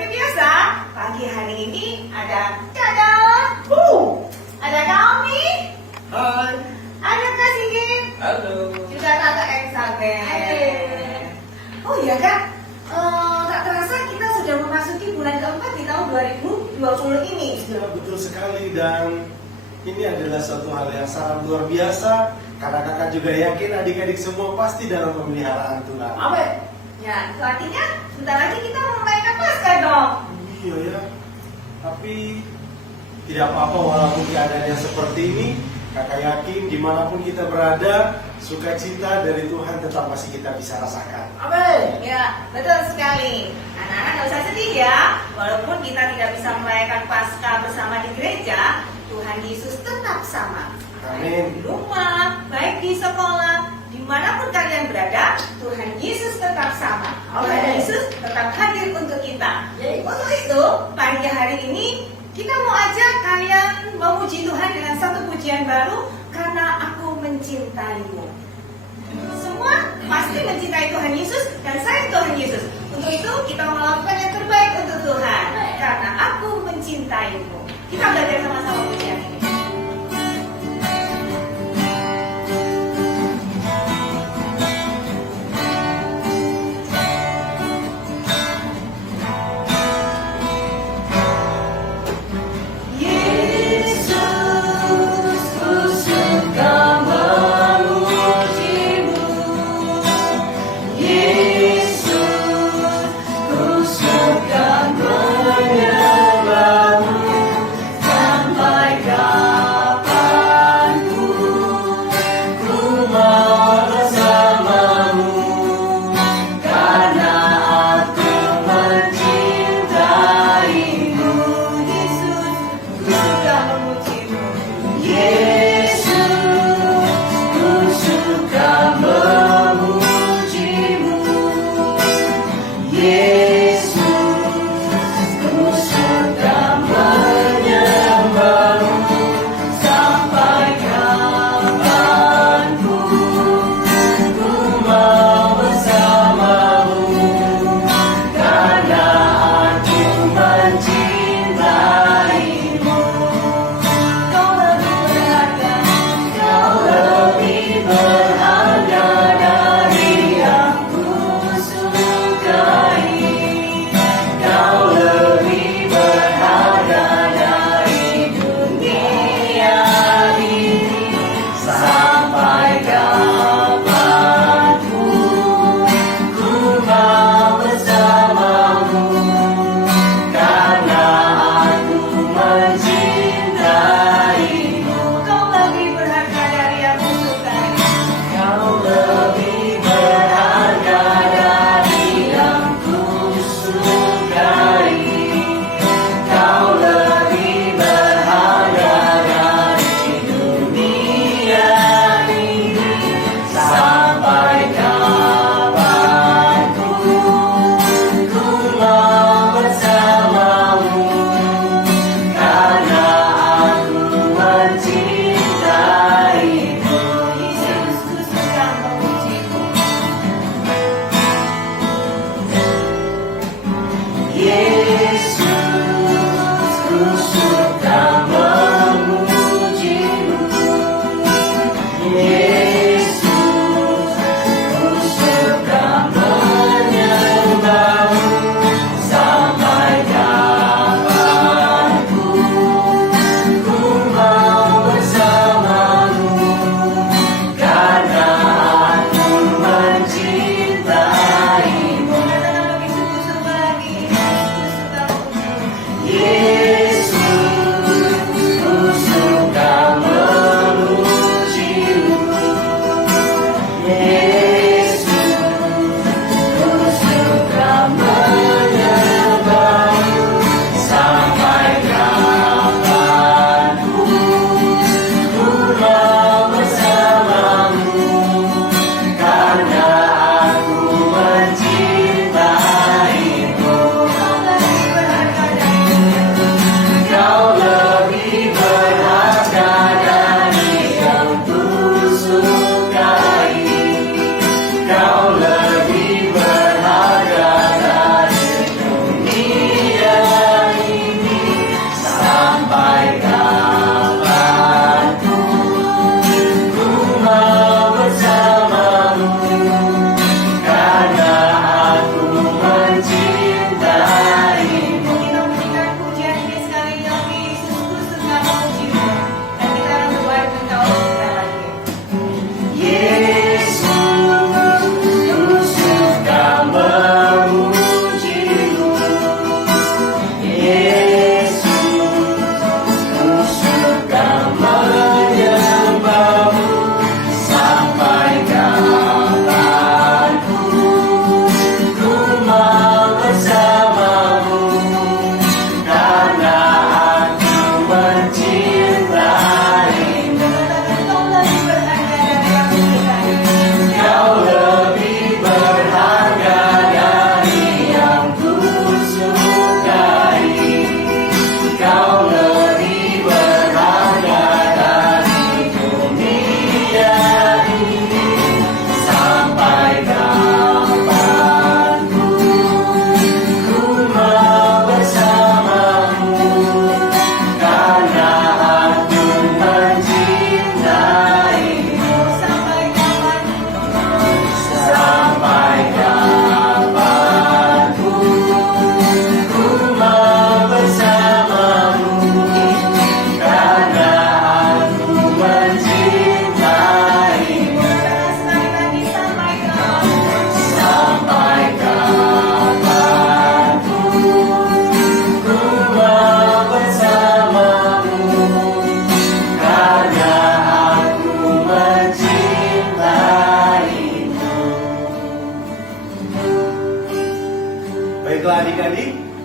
seperti biasa, pagi hari ini ada Dada, ada kami, Hai. ada Kak Sigit, Halo. juga Tante Elizabeth. Oh iya Kak, tak terasa kita sudah memasuki bulan keempat di tahun 2020 ini. Ya, betul sekali, dan ini adalah suatu hal yang sangat luar biasa karena kakak juga yakin adik-adik semua pasti dalam pemeliharaan Tuhan. Amin. Ya, itu artinya sebentar lagi kita merayakan Paskah dong. Iya ya, tapi tidak apa-apa walaupun keadaannya seperti ini, kakak yakin dimanapun kita berada, sukacita dari Tuhan tetap masih kita bisa rasakan. Amin. Ya, betul sekali. Anak-anak nggak usah sedih ya. Walaupun kita tidak bisa merayakan Paskah bersama di gereja, Tuhan Yesus tetap sama. Amin. Di rumah, baik di sekolah, dimanapun kalian berada, Tuhan Yesus tetap sama. Tuhan Yesus tetap hadir untuk kita. Untuk itu, pagi hari ini kita mau ajak kalian memuji Tuhan dengan satu pujian baru, karena aku mencintaimu. Semua pasti mencintai Tuhan Yesus dan sayang Tuhan Yesus. Untuk itu kita melakukan yang terbaik untuk Tuhan, karena aku mencintaimu. Kita belajar sama-sama pujian ini. Yesus, ku suka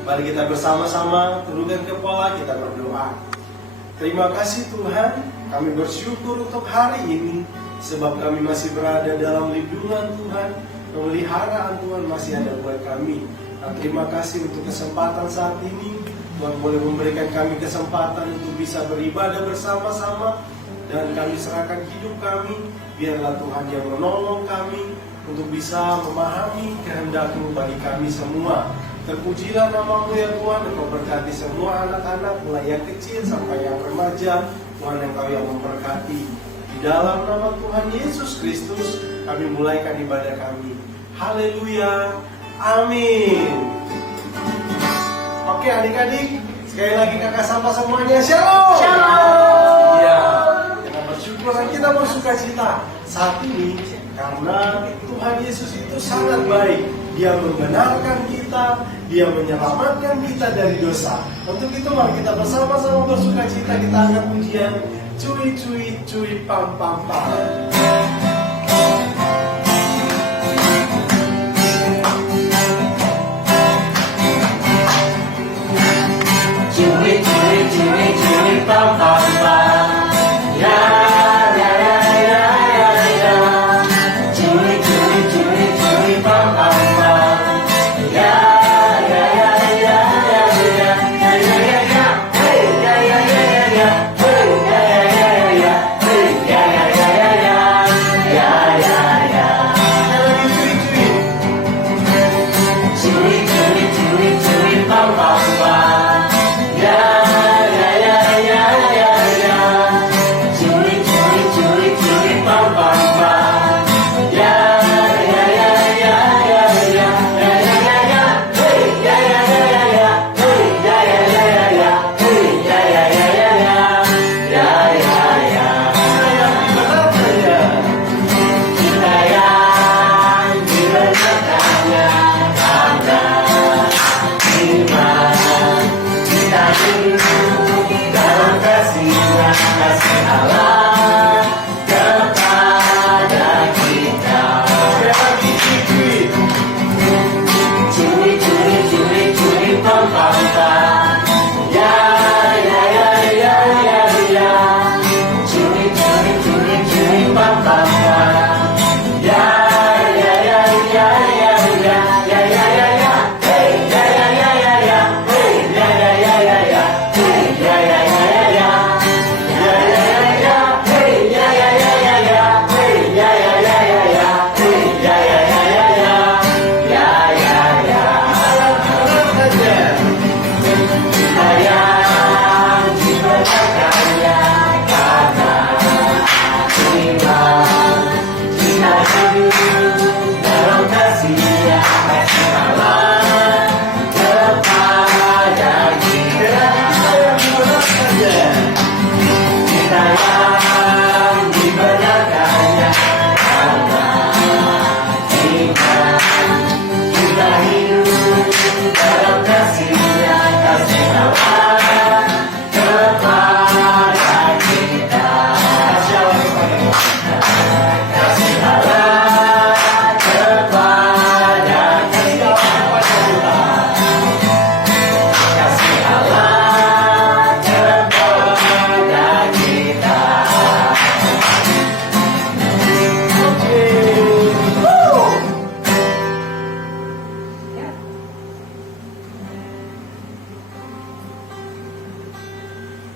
Mari kita bersama-sama tundukkan kepala, kita berdoa. Terima kasih Tuhan, kami bersyukur untuk hari ini, sebab kami masih berada dalam lindungan Tuhan, pemeliharaan Tuhan masih ada buat kami. Dan terima kasih untuk kesempatan saat ini, Tuhan boleh memberikan kami kesempatan untuk bisa beribadah bersama-sama, dan kami serahkan hidup kami, biarlah Tuhan yang menolong kami untuk bisa memahami kehendak-Mu bagi kami semua. Terpujilah nama-Mu ya Tuhan, Engkau berkati semua anak-anak, mulai yang kecil sampai yang remaja. Tuhan, Engkau yang memberkati. Di dalam nama Tuhan Yesus Kristus, kami mulaikan ibadah kami. Haleluya, amin. Oke adik-adik, sekali lagi kakak sapa semuanya, shalom. Shalom. Ya, kita bersyukur dan kita bersuka cita saat ini karena Tuhan Yesus itu sangat baik. Dia membenarkan kita, Dia menyelamatkan kita dari dosa. Untuk itu mari kita bersama-sama bersuka cita, kita angkat pujian cuy cuy cuy pam pam pam. Cuy cuy cuy cuy pam pam pam. Ya ya ya ya ya ya. Cuy cuy cuy cuy pam pam pam. Ya ya ya ya ya ya ya ya ya ya. Hey ya ya ya ya ya. Hey ya ya ya ya ya. Hey ya ya ya ya ya. Ya ya ya. Cuy cuy cuy cuy pam pam pam. Ya ya ya ya ya ya. Cuy cuy cuy cuy pam pam pam. Ya ya ya ya ya ya. Ya ya ya ya. Hey ya ya ya ya ya. Hey ya ya ya ya ya. Hey ya ya ya ya ya. Ya ya ya. Kita yang dibenarkannya karena iman. Kita hidup dalam kasih-Nya, kasih Allah kepada kita. Curi curi curi curi pam pam pam. Ya ya ya ya ya ya. Curi curi curi curi pam pam pam. Ya ya ya ya ya ya ya ya ya ya. Hey ya ya ya ya ya. Hey ya ya ya ya ya. Hey ya ya ya ya ya. Ya ya ya ya. Hey ya ya ya ya ya. Hey ya ya ya ya ya. Hey ya ya ya ya ya. Ya ya ya. Kita yang dibenarkannya karena iman. Kita hidup dalam kasih-Nya, kasih Allah kepada kita. Kita yang dibenarkannya karena iman. Kita hidup dalam kasih-Nya, kasih Allah kepada kita. Kasih Allah kepada kita. Kasih Allah kepada kita.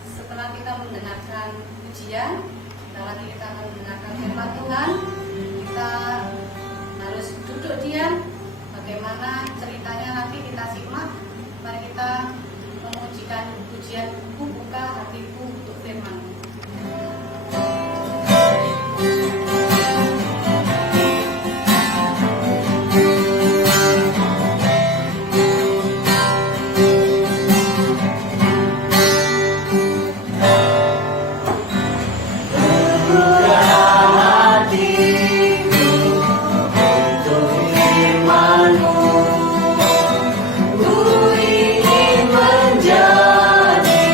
Setelah kita mendengarkan pujian, sebentar lagi kita akan mendengarkan firman Tuhan. Kita harus duduk diam. Bagaimana ceritanya nanti kita simak. Mari kita memujikan pujian, Ku buka hatiku untuk firman. Buka hatiku untuk firman-Mu. Ku ingin menjadi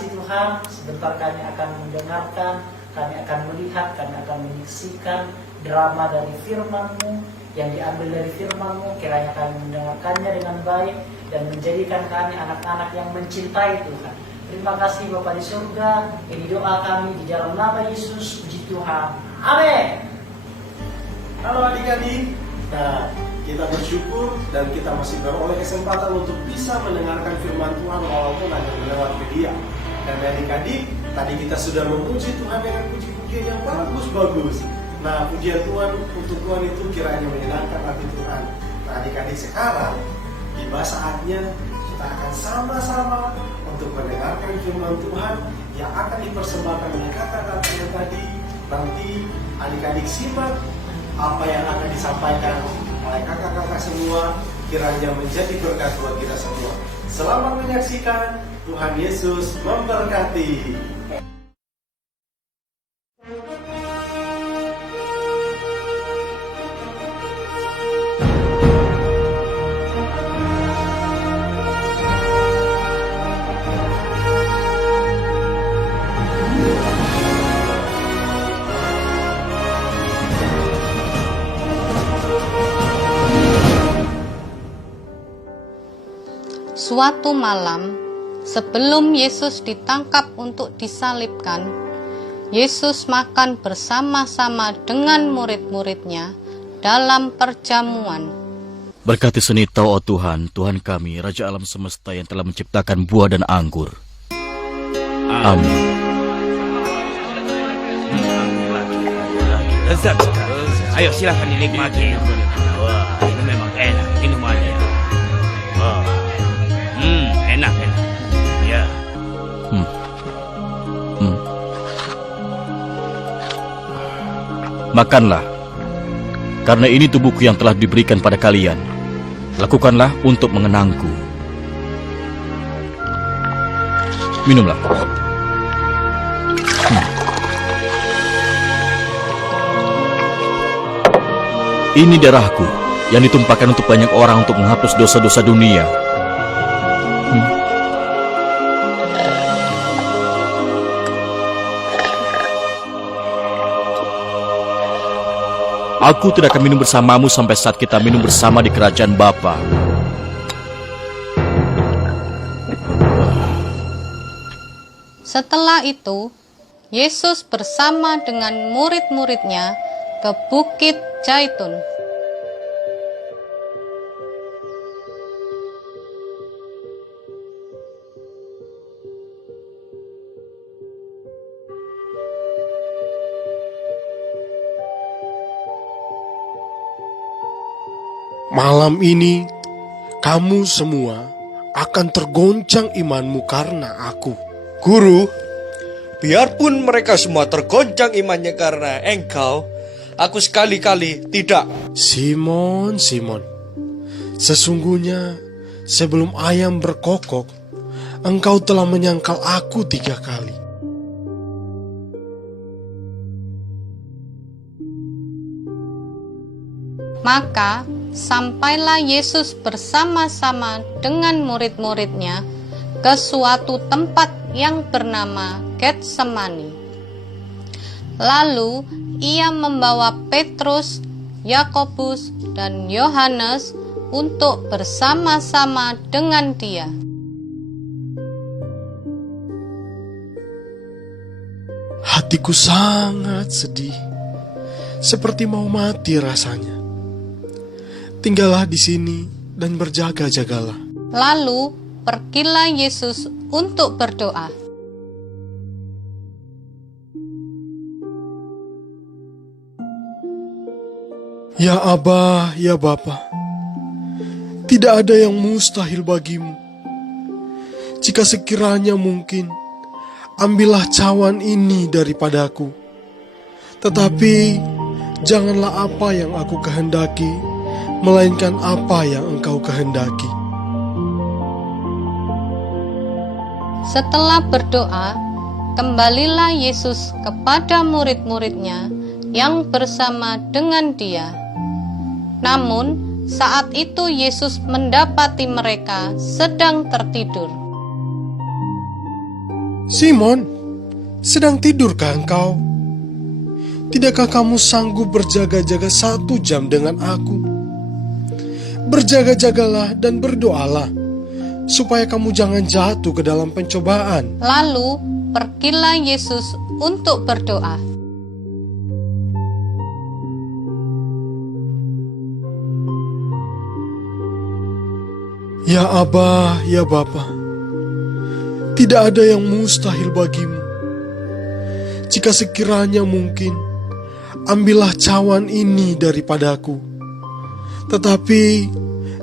kasih Tuhan, sebentar kami akan mendengarkan, kami akan melihat, kami akan menyaksikan drama dari firman-Mu, yang diambil dari firman-Mu. Kiranya kami mendengarkannya dengan baik dan menjadikan kami anak-anak yang mencintai Tuhan. Terima kasih Bapa di surga. Ini doa kami di dalam nama Yesus. Puji Tuhan. Amin. Halo adik-adik. Nah, kita bersyukur dan kita masih beroleh kesempatan untuk bisa mendengarkan firman Tuhan walaupun hanya lewat media. Dan adik-adik, tadi kita sudah memuji Tuhan dengan puji-pujian yang bagus-bagus. Nah, pujian Tuhan untuk Tuhan itu kiranya menyenangkan hati Tuhan. Nah, adik-adik, sekarang tiba saatnya kita akan sama-sama untuk mendengarkan firman Tuhan yang akan dipersembahkan oleh kata-katanya tadi. Nanti adik-adik simak apa yang akan disampaikan oleh kakak-kakak semua, kiranya menjadi berkat buat kita semua. Selamat menyaksikan. Tuhan Yesus memberkati. Suatu malam, sebelum Yesus ditangkap untuk disalibkan, Yesus makan bersama-sama dengan murid-muridnya dalam perjamuan. Berkati seni Tau, oh Tuhan, Tuhan kami, Raja alam semesta yang telah menciptakan buah dan anggur. Amin. Lezat sekali. Ayo silakan dinikmati. Wah, ini memang enak minumannya. Wah, enak. Ya. Makanlah, karena ini tubuhku yang telah diberikan pada kalian. Lakukanlah untuk mengenangku. Minumlah. Ini darahku yang ditumpahkan untuk banyak orang untuk menghapus dosa-dosa dunia. Aku tidak akan minum bersamamu sampai saat kita minum bersama di kerajaan Bapa. Setelah itu, Yesus bersama dengan murid-muridnya ke Bukit Zaitun. Malam ini, kamu semua akan tergoncang imanmu karena aku. Guru, biarpun mereka semua tergoncang imannya karena engkau, aku sekali-kali tidak. Simon, sesungguhnya sebelum ayam berkokok, engkau telah menyangkal aku 3 kali. Maka sampailah Yesus bersama-sama dengan murid-muridnya ke suatu tempat yang bernama Getsemani. Lalu ia membawa Petrus, Yakobus, dan Yohanes untuk bersama-sama dengan dia. Hatiku sangat sedih, seperti mau mati rasanya. Tinggallah di sini dan berjaga-jagalah. Lalu pergilah Yesus untuk berdoa. Ya Aba, ya Bapa, tidak ada yang mustahil bagimu. Jika sekiranya mungkin, ambillah cawan ini daripadaku. Tetapi janganlah apa yang aku kehendaki, melainkan apa yang engkau kehendaki. Setelah berdoa, kembalilah Yesus kepada murid-muridnya yang bersama dengan dia. Namun, saat itu Yesus mendapati mereka sedang tertidur. Simon, sedang tidurkah engkau? Tidakkah kamu sanggup berjaga-jaga 1 jam dengan aku? Berjaga-jagalah dan berdoalah, supaya kamu jangan jatuh ke dalam pencobaan. Lalu pergilah Yesus untuk berdoa. Ya Aba, ya Bapa, tidak ada yang mustahil bagimu. Jika sekiranya mungkin, ambillah cawan ini daripadaku. Tetapi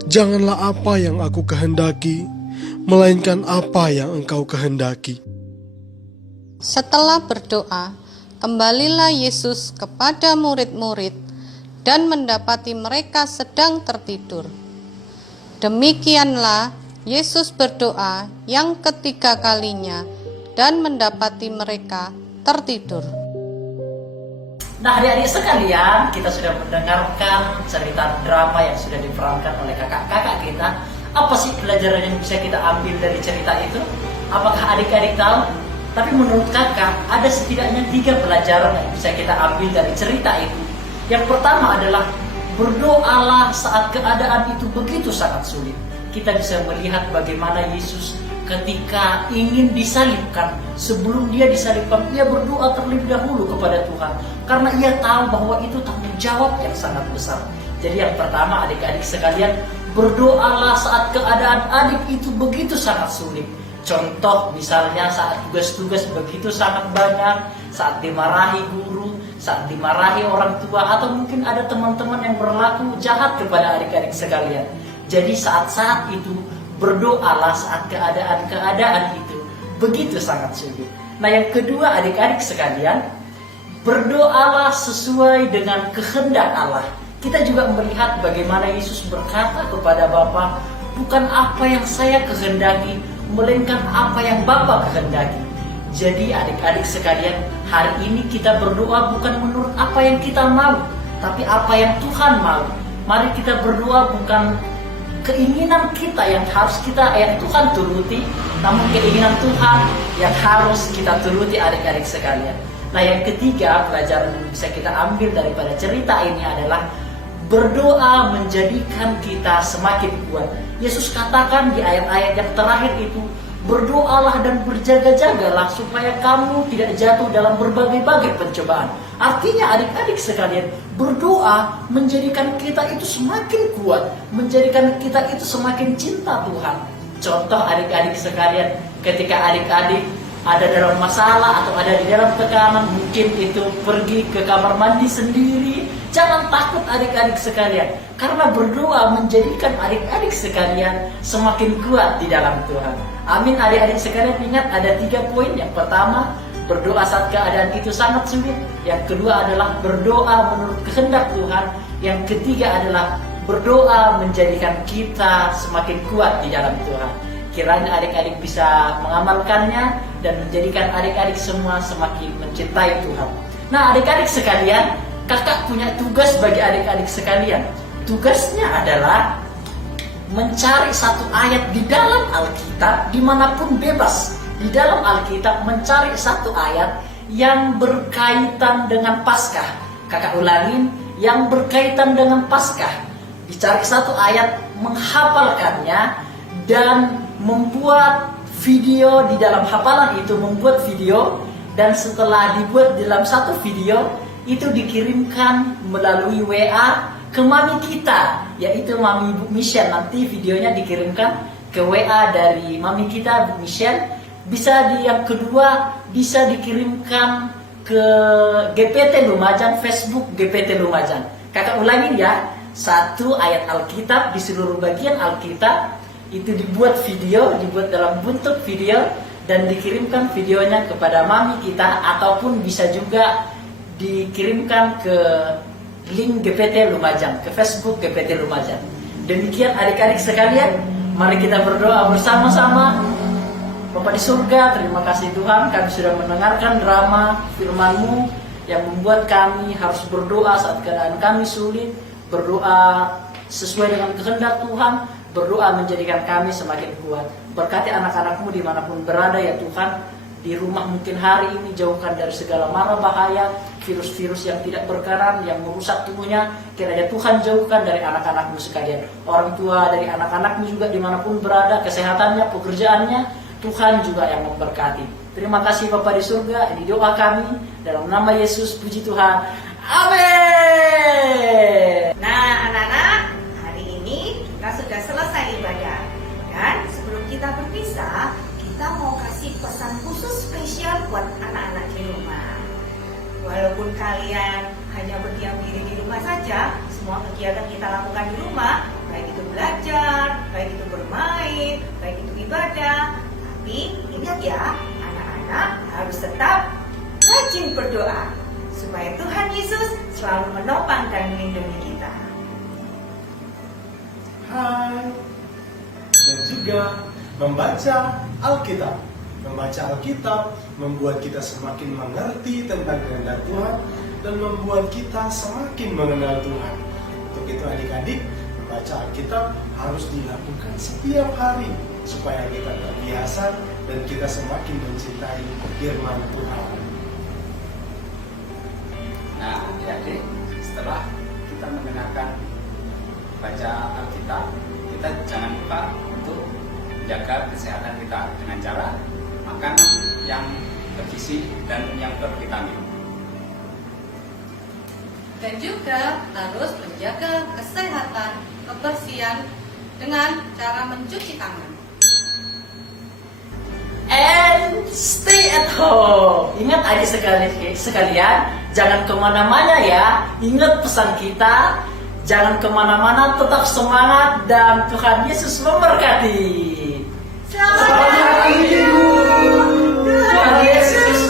janganlah apa yang aku kehendaki, melainkan apa yang engkau kehendaki. Setelah berdoa, kembalilah Yesus kepada murid-murid dan mendapati mereka sedang tertidur. Demikianlah Yesus berdoa yang ketiga kalinya dan mendapati mereka tertidur. Nah, adik-adik sekalian, kita sudah mendengarkan cerita drama yang sudah diperankan oleh kakak-kakak kita. Apa sih pelajaran yang bisa kita ambil dari cerita itu? Apakah adik-adik tahu? Tapi menurut kakak, ada setidaknya 3 pelajaran yang bisa kita ambil dari cerita itu. Yang pertama adalah berdoalah saat keadaan itu begitu sangat sulit. Kita bisa melihat bagaimana Yesus ketika ingin disalibkan, sebelum dia disalibkan, ia berdoa terlebih dahulu kepada Tuhan. Karena ia tahu bahwa itu tanggung jawab yang sangat besar. Jadi yang pertama, adik-adik sekalian, berdoalah saat keadaan adik itu begitu sangat sulit. Contoh misalnya saat tugas-tugas begitu sangat banyak, saat dimarahi guru, saat dimarahi orang tua, atau mungkin ada teman-teman yang berlaku jahat kepada adik-adik sekalian. Jadi saat-saat itu berdoalah saat keadaan-keadaan itu begitu sangat sulit. Nah, yang kedua, adik-adik sekalian, berdoalah sesuai dengan kehendak Allah. Kita juga melihat bagaimana Yesus berkata kepada Bapa, bukan apa yang saya kehendaki, melainkan apa yang Bapa kehendaki. Jadi adik-adik sekalian, hari ini kita berdoa bukan menurut apa yang kita mau, tapi apa yang Tuhan mau. Mari kita berdoa bukan keinginan kita yang Tuhan turuti, namun keinginan Tuhan yang harus kita turuti, adik-adik sekalian. Nah, yang ketiga, pelajaran yang bisa kita ambil daripada cerita ini adalah berdoa menjadikan kita semakin kuat. Yesus katakan di ayat-ayat yang terakhir itu, berdoalah dan berjaga-jagalah supaya kamu tidak jatuh dalam berbagai-bagai pencobaan. Artinya adik-adik sekalian, berdoa menjadikan kita itu semakin kuat, menjadikan kita itu semakin cinta Tuhan. Contoh adik-adik sekalian, ketika adik-adik ada dalam masalah atau ada di dalam tekanan, mungkin itu pergi ke kamar mandi sendiri. Jangan takut adik-adik sekalian, karena berdoa menjadikan adik-adik sekalian semakin kuat di dalam Tuhan. Amin. Adik-adik sekalian, ingat ada 3 poin. Yang pertama, berdoa saat keadaan itu sangat sulit. Yang kedua adalah berdoa menurut kehendak Tuhan. Yang ketiga adalah berdoa menjadikan kita semakin kuat di dalam Tuhan. Kiranya adik-adik bisa mengamalkannya dan menjadikan adik-adik semua semakin mencintai Tuhan. Nah, adik-adik sekalian, kakak punya tugas bagi adik-adik sekalian. Tugasnya adalah mencari satu ayat di dalam Alkitab, dimanapun bebas. Di dalam Alkitab mencari satu ayat yang berkaitan dengan Paskah. Kakak ulangin, yang berkaitan dengan Paskah. Dicari satu ayat, menghafalkannya, dan membuat video di dalam hafalan itu, membuat video, dan setelah dibuat dalam satu video, itu dikirimkan melalui WA ke mami kita, yaitu Mami Bu Michelle. Nanti videonya dikirimkan ke WA dari mami kita, Bu Michelle. Yang kedua, bisa dikirimkan ke GPT Lumajang, Facebook GPT Lumajang. Kakak ulangin ya, satu ayat Alkitab di seluruh bagian Alkitab itu dibuat video, dibuat dalam bentuk video, dan dikirimkan videonya kepada mami kita, ataupun bisa juga dikirimkan ke link GPT Lumajang, ke Facebook GPT Lumajang. Demikian adik-adik sekalian, mari kita berdoa bersama-sama. Bapa di surga, terima kasih Tuhan, kami sudah mendengarkan drama firman-Mu yang membuat kami harus berdoa saat keadaan kami sulit, berdoa sesuai dengan kehendak Tuhan, berdoa menjadikan kami semakin kuat. Berkati anak-anak-Mu dimanapun berada ya Tuhan, di rumah mungkin hari ini jauhkan dari segala mara bahaya, virus-virus yang tidak berkenan yang merusak tubuhnya. Kiranya Tuhan jauhkan dari anak-anakmu sekalian, orang tua dari anak-anakmu juga dimanapun berada, kesehatannya, pekerjaannya, Tuhan juga yang memberkati. Terima kasih Bapa di surga, ini doa kami dalam nama Yesus, puji Tuhan, amin. Nah anak-anak, hari ini kita sudah selesai ibadah. Dan sebelum kita berpisah, kita mau kasih pesan khusus spesial buat anak-anak di rumah. Walaupun kalian hanya berdiam diri di rumah saja, semua kegiatan kita lakukan di rumah, baik itu belajar, baik itu bermain, baik itu ibadah. Tapi ingat ya, anak-anak harus tetap rajin berdoa supaya Tuhan Yesus selalu menopang dan melindungi kita. Hai. Dan juga membaca Alkitab. Membaca Alkitab membuat kita semakin mengerti tentang kehendak Tuhan dan membuat kita semakin mengenal Tuhan. Untuk itu adik-adik, membaca Alkitab harus dilakukan setiap hari supaya kita terbiasa dan kita semakin mencintai firman Tuhan. Nah, adik-adik, setelah kita mendengarkan baca Alkitab, kita jangan lupa untuk jaga kesehatan kita dengan cara makan yang bergizi dan yang bervitamin. Dan juga harus menjaga kesehatan, kebersihan dengan cara mencuci tangan. And stay at home. Ingat adik sekalian, jangan kemana-mana ya. Ingat pesan kita, jangan kemana-mana, tetap semangat dan Tuhan Yesus memberkati. Selamat Minggu. Tuhan Yesus